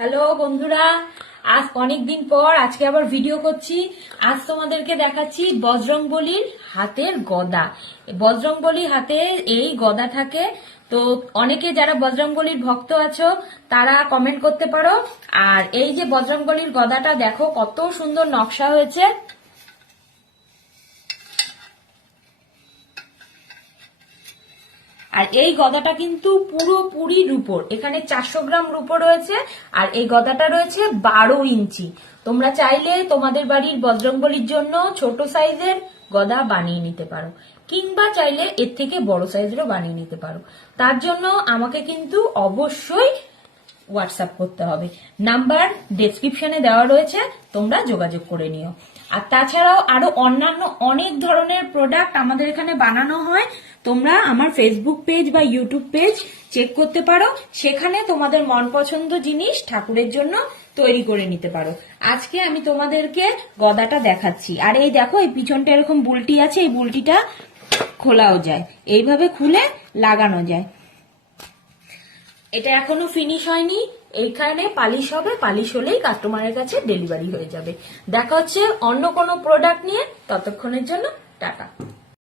Hello বন্ধুরা, আজ অনেকদিন পর আজকে আবার ভিডিও করছি। আজ তোমাদেরকে দেখাচ্ছি বজরংবলির হাতের গদা। বজরংবলী হাতে এই গদা থাকে। তো অনেকে যারা বজরংবলির ভক্ত আছো, তারা কমেন্ট করতে পারো। আর এই যে বজরংবলির গদাটা দেখো, কত সুন্দর নকশা হয়েছে। আর এই গদাটা কিন্তু পুরোপুরি রুপোর। এখানে চারশো গ্রাম রুপো রয়েছে, আর এই গদাটা রয়েছে বারো ইঞ্চি। তোমরা চাইলে তোমাদের বাড়ির বজরংবলির জন্য ছোট সাইজের গদা বানিয়ে নিতে পারো, কিংবা চাইলে এর থেকে বড় সাইজেরও বানিয়ে নিতে পারো। তার জন্য আমাকে কিন্তু অবশ্যই হোয়াটসঅ্যাপ করতে হবে। নাম্বার ডেসক্রিপশনে দেওয়া রয়েছে, তোমরা যোগাযোগ করে নিও। আর তাছাড়াও আরও অন্যান্য অনেক ধরনের প্রোডাক্ট আমাদের এখানে বানানো হয়। তোমরা আমার ফেসবুক পেজ বা ইউটিউব পেজ চেক করতে পারো। সেখানে তোমাদের মন পছন্দ জিনিস ঠাকুরের জন্য তৈরি করে নিতে পারো। আজকে আমি তোমাদেরকে গদাটা দেখাচ্ছি। আর এই দেখো, এই পিছনটা এরকম বুলটি আছে, এই বুলটিটা খোলাও যায়। এইভাবে খুলে লাগানো যায়। এটা এখনও ফিনিশ হয়নি। এইখানে পালিশ হবে, পালিশ হলেই কাস্টমারের কাছে ডেলিভারি হয়ে যাবে। দেখা হচ্ছে অন্য কোনো প্রোডাক্ট নিয়ে। ততক্ষণের জন্য টাটা।